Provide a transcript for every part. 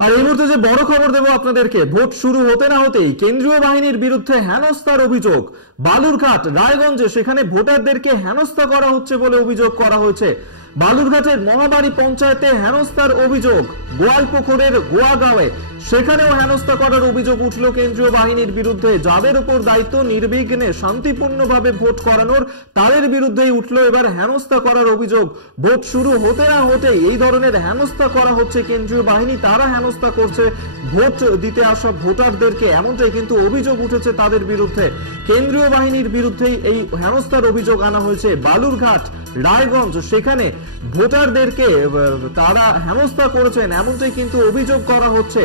আর এই মুহূর্তে যে বড় খবর দেব আপনাদেরকে, ভোট শুরু হতে না হতেই কেন্দ্রীয় বাহিনীর বিরুদ্ধে হেনস্থার অভিযোগ। বালুরঘাট রায়গঞ্জে সেখানে ভোটারদেরকে হেনস্থা করা হচ্ছে বলে অভিযোগ করা হয়েছে। বালুরঘাটের মহাবাড়ি পঞ্চায়েতে হেনস্থার অভিযোগ। গোয়ালপুকুরের গোয়াগাঁওয়ে সেখানেও হেনস্থা করার অভিযোগ উঠল কেন্দ্রীয় বাহিনীর বিরুদ্ধে। যাদের উপর দায়িত্ব নির্বিঘ্নে শান্তিপূর্ণভাবে ভোট করানোর, তাদের বিরুদ্ধেই উঠল এবার হেনস্থা করার অভিযোগ। ভোট শুরু হতে না হতেই এই ধরনের হেনস্থা করা হচ্ছে কেন্দ্রীয় বাহিনী, তারা হেনস্থা করছে ভোট দিতে আসা ভোটারদেরকে, এমনটাই কিন্তু অভিযোগ উঠেছে তাদের বিরুদ্ধে। কেন্দ্রীয় বাহিনীর বিরুদ্ধেই এই হেনস্থার অভিযোগ আনা হয়েছে। বালুরঘাট রায়গঞ্জ সেখানে ভোটারদেরকে তারা হেনস্থা করেছেন, এমনটাই কিন্তু অভিযোগ করা হচ্ছে।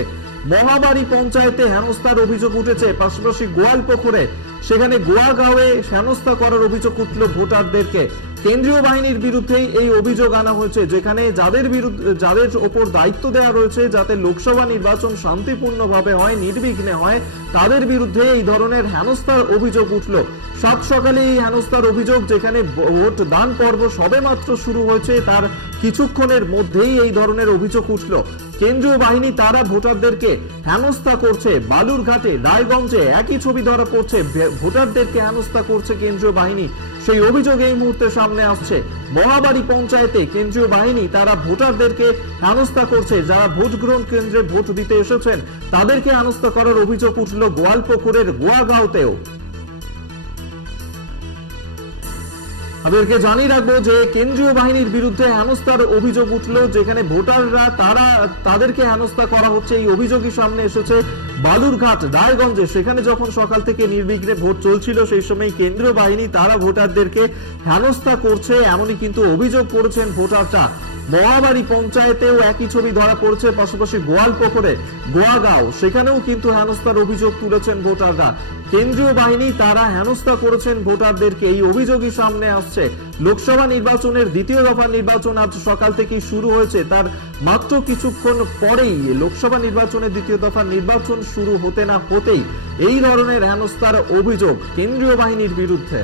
মহাবাড়ি পঞ্চায়েতে হেনস্থার অভিযোগ উঠেছে, পাশাপাশি গোয়ালপুকুরে সেখানে গোয়াগাঁওয়ে হেনস্থা করার অভিযোগ উঠল ভোটারদেরকে। কেন্দ্রীয় বাহিনীর বিরুদ্ধেই এই অভিযোগ আনা হয়েছে, যেখানে যাদের ওপর দায়িত্ব দেওয়া রয়েছে যাতে লোকসভা নির্বাচন শান্তিপূর্ণভাবে হয়, নির্বিঘ্নে হয়, তাদের বিরুদ্ধে এই ধরনের হেনস্থার অভিযোগ উঠল। সাত সকালে এই হেনস্থার অভিযোগ, যেখানে ভোট দান পর্ব সবেমাত্র শুরু হয়েছে, তার কিছুক্ষণের মধ্যেই এই ধরনের অভিযোগ উঠল। কেন্দ্রীয় বাহিনী তারা ভোটারদেরকে হেনস্থা করছে। বালুরঘাটে রায়গঞ্জে একই ছবি ধরা পড়ছে, ভোটারদেরকে হেনস্থা করছে কেন্দ্রীয় বাহিনী, সেই অভিযোগ এই মুহূর্তে সামনে আসছে। মহাবাড়ি পঞ্চায়েতে কেন্দ্রীয় বাহিনী তারা ভোটারদেরকে হেনস্থা করছে, যারা ভোট গ্রহণ কেন্দ্রে ভোট দিতে এসেছেন তাদেরকে হেনস্থা করার অভিযোগ উঠল গোয়ালপুকুরের গোয়াগাঁওতেও। আপনাদেরকে জানিয়ে রাখবো যে কেন্দ্রীয় বাহিনীর বিরুদ্ধে হেনস্থার অভিযোগ উঠল, যেখানে ভোটাররা তাদেরকে হেনস্থা করা হচ্ছে, এই অভিযোগই সামনে এসেছে বালুরঘাট রায়গঞ্জে। সেখানে যখন সকাল থেকে নির্বিঘ্নে ভোট চলছিল, সেই সময় কেন্দ্রীয় বাহিনী তারা ভোটারদেরকে হেনস্থা করছে, এমনই কিন্তু অভিযোগ করেছেন ভোটাররা। মহাবাড়ি পঞ্চায়েতেও একই ছবি ধরা পড়ছে, পাশাপাশি গোয়ালপুকুরে গোয়াগাঁও সেখানেও কিন্তু হেনস্থার অভিযোগ তুলেছেন ভোটাররা। কেন্দ্রীয় বাহিনী তারা হেনস্থা করেছেন ভোটারদেরকে, এই অভিযোগই সামনে আসছে। লোকসভা নির্বাচনের দ্বিতীয় দফার নির্বাচন আজ সকাল থেকেই শুরু হয়েছে, তার মাত্র কিছুক্ষণ পরেই লোকসভা নির্বাচনের দ্বিতীয় দফার নির্বাচন শুরু হতে না হতেই এই ধরনের হেনস্থার অভিযোগ কেন্দ্রীয় বাহিনীর বিরুদ্ধে।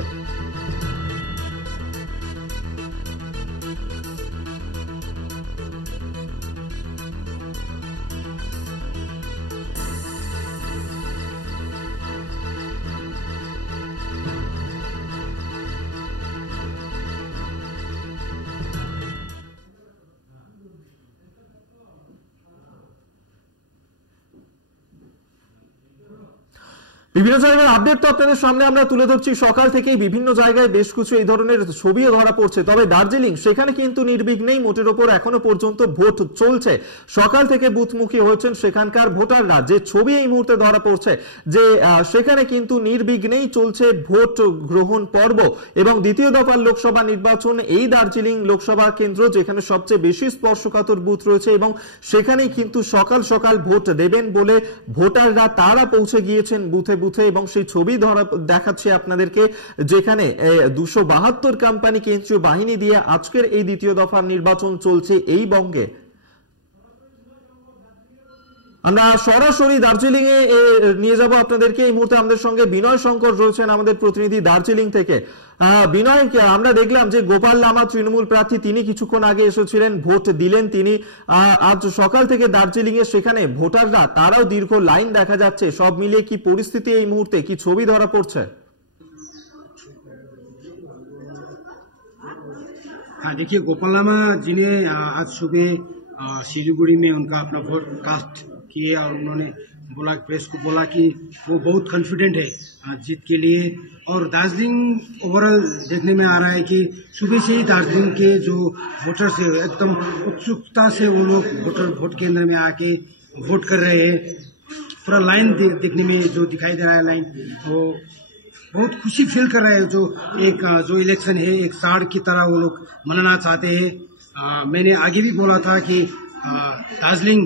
বিভিন্ন জায়গায় আপডেট তো আপনাদের সামনে আমরা তুলে ধরছি সকাল থেকেই, বিভিন্ন জায়গায় বেশ কিছু এই ধরনের ছবিও ধরা পড়ছে। তবে দার্জিলিং সেখানে কিন্তু নির্বিঘ্নেই মোটের ওপর এখনো পর্যন্ত ভোট চলছে। সকাল থেকে বুথমুখী হয়েছেন সেখানকার ভোটাররা, যে ছবি এই মুহূর্তে ধরা পড়ছে যে সেখানে কিন্তু নির্বিঘ্নেই চলছে ভোট গ্রহণ পর্ব। এবং দ্বিতীয় দফার লোকসভা নির্বাচন এই দার্জিলিং লোকসভা কেন্দ্র, যেখানে সবচেয়ে বেশি স্পর্শকাতর বুথ রয়েছে, এবং সেখানেই কিন্তু সকাল সকাল ভোট দেবেন বলে ভোটাররা তারা পৌঁছে গিয়েছেন বুথে বুথে। এবং সেই ছবি ধরা দেখাচ্ছে আপনাদেরকে, যেখানে 272 কোম্পানি কেন্দ্রীয় বাহিনী দিয়ে আজকের এই দ্বিতীয় দফার নির্বাচন চলছে এই বঙ্গে। আমরা সরাসরি দার্জিলিং এ নিয়ে যাব আপনাদেরকে। এই মুহূর্তে আমাদের সঙ্গে বিনয় শঙ্কর রয়েছেন, আমাদের প্রতিনিধি দার্জিলিং থেকে। বিনয়, আমরা দেখলাম যে গোপাল লামা তৃণমূল প্রার্থী, তিনি কিছুক্ষণ আগে এসেছিলেন, ভোট দিলেন তিনি। আজ সকাল থেকে দার্জিলিং এ সেখানে ভোটাররা তারাও দীর্ঘ লাইন দেখা যাচ্ছে। সব মিলিয়ে কি পরিস্থিতি এই মুহূর্তে, কি ছবি ধরা পড়ছে? हाँ, देखिए गोपाल लामा जी ने आज सुबह सिलीगुड़ी में उनका अपना वोट कास्ट किए और उन्होंने बोला, प्रेस को बोला कि वो बहुत कॉन्फिडेंट है जीत के लिए। और दार्जिलिंग ओवरऑल देखने में आ रहा है कि सुबह से ही दार्जिलिंग के जो वोटर्स है एकदम उत्सुकता से वो लोग वोट केंद्र में आके वोट कर रहे हैं। पूरा लाइन देखने में जो दिखाई दे रहा है, लाइन वो बहुत खुशी फील कर रहे हैं। जो इलेक्शन है एक साड़ की तरह वो लोग मनाना चाहते हैं। मैंने आगे भी बोला था कि दार्जिलिंग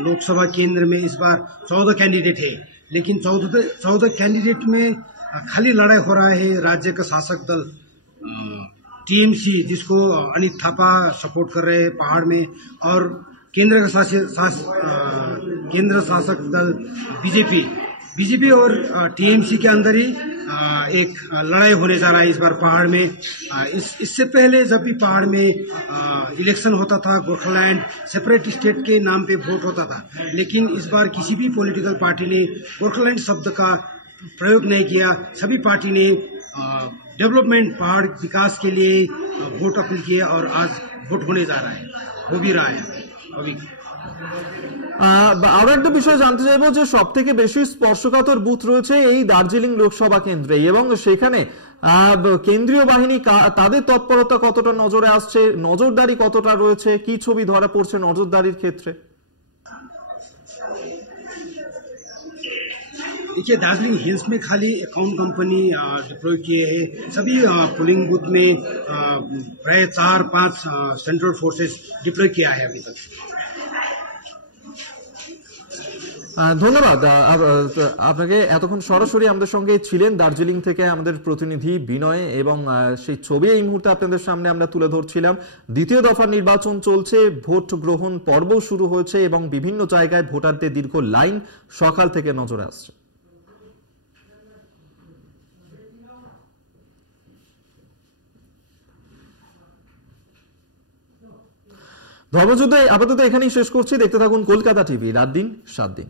लोकसभा केंद्र में इस बार 14 कैंडिडेट है, लेकिन 14 कैंडिडेट में खाली लड़ाई हो रहा है राज्य का शासक दल टीएमसी, जिसको अनित थापा सपोर्ट कर रहे हैं पहाड़ में, और केंद्र शासक दल बीजेपी और टीएमसी के अंदर ही एक लड़ाई होने जा रहा है इस बार पहाड़ में। इससे पहले जब भी पहाड़ में इलेक्शन होता था, गोरखालैंड सेपरेट स्टेट के नाम पे वोट होता था, लेकिन इस बार किसी भी पॉलिटिकल पार्टी ने गोरखालैंड शब्द का प्रयोग नहीं किया। सभी पार्टी ने डेवलपमेंट, पहाड़ विकास के लिए वोट अपील किए और आज वोट होने जा रहा है, हो भी रहा है अभी। আরো একটা বিষয় জানতে চাইবো যে সব থেকে বেশি স্পর্শকাতর বুথ রয়েছে এই দার্জিলিং লোকসভা কেন্দ্রে, এবং সেখানে কেন্দ্রীয় বাহিনী তাদের তৎপরতা কতটা নজরে আসছে, নজরদারি কতটা রয়েছে, কি ছবি ধরা পড়ছে নজরদারির ক্ষেত্রে? देखिए, दार्जिलिंग हिल्स में खाली अकाउंट कंपनी डिप्लॉय किए हैं। सभी पोलिंग बूथ में प्राय 4-5 सेंट्रल फोर्सेस डिप्लॉय किया है अभी तक। ধন্যবাদ আপনাকে। এতক্ষণ সরাসরি আমাদের সঙ্গে ছিলেন দার্জিলিং থেকে আমাদের প্রতিনিধি বিনয়, এবং সেই ছবি এই মুহূর্তে আপনাদের সামনে আমরা তুলে ধরছিলাম। দ্বিতীয় দফার নির্বাচন চলছে, ভোট গ্রহণ পর্ব শুরু হয়েছে এবং বিভিন্ন জায়গায় ভোটারদের দীর্ঘ লাইন সকাল থেকে নজরে আসছে। ধর্মযুদ্ধ আপাতত এখানেই শেষ করছি। দেখতে থাকুন কলকাতা টিভি, রাত দিন 7 দিন।